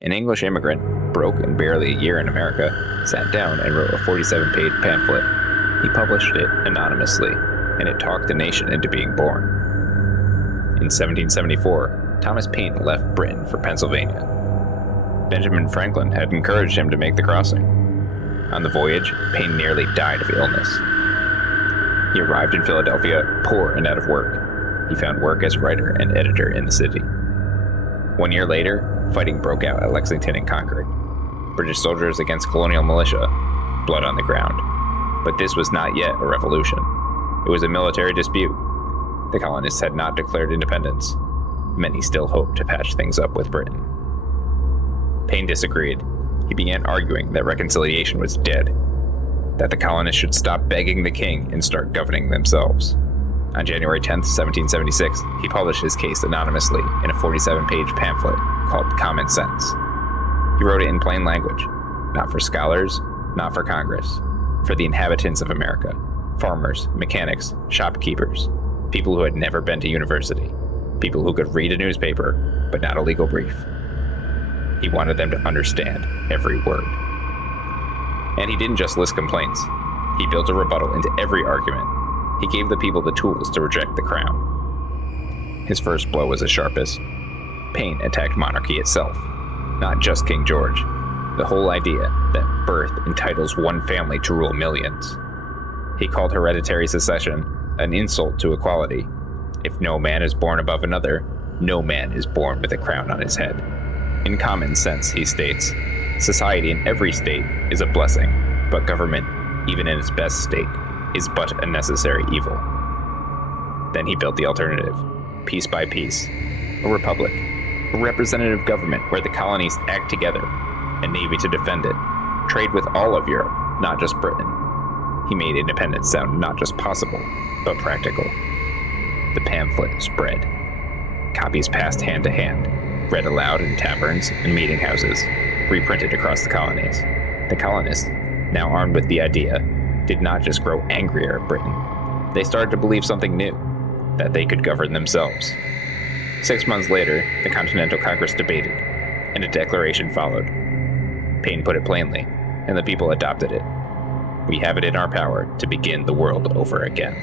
An English immigrant, broke and barely a year in America, sat down and wrote a 47-page pamphlet. He published it anonymously, and it talked the nation into being born. In 1774, Thomas Paine left Britain for Pennsylvania. Benjamin Franklin had encouraged him to make the crossing. On the voyage, Paine nearly died of illness. He arrived in Philadelphia poor and out of work. He found work as writer and editor in the city. 1 year later, fighting broke out at Lexington and Concord. British soldiers against colonial militia, blood on the ground. But this was not yet a revolution. It was a military dispute. The colonists had not declared independence. Many still hoped to patch things up with Britain. Paine disagreed. He began arguing that reconciliation was dead, that the colonists should stop begging the king and start governing themselves. On January 10, 1776, he published his case anonymously in a 47-page pamphlet called Common Sense. He wrote it in plain language, not for scholars, not for Congress, for the inhabitants of America, farmers, mechanics, shopkeepers, people who had never been to university, people who could read a newspaper, but not a legal brief. He wanted them to understand every word. And he didn't just list complaints. He built a rebuttal into every argument. He gave the people the tools to reject the crown. His first blow was the sharpest. Paine attacked monarchy itself, not just King George. The whole idea that birth entitles one family to rule millions. He called hereditary succession an insult to equality. If no man is born above another, no man is born with a crown on his head. In Common Sense, he states, society in every state is a blessing, but government, even in its best state, is but a necessary evil. Then he built the alternative, piece by piece, a republic, a representative government where the colonies act together, a navy to defend it, trade with all of Europe, not just Britain. He made independence sound not just possible, but practical. The pamphlet spread. Copies passed hand to hand, read aloud in taverns and meeting houses, reprinted across the colonies. The colonists, now armed with the idea, did not just grow angrier at Britain. They started to believe something new, that they could govern themselves. 6 months later, the Continental Congress debated, and a declaration followed. Paine put it plainly, and the people adopted it. We have it in our power to begin the world over again.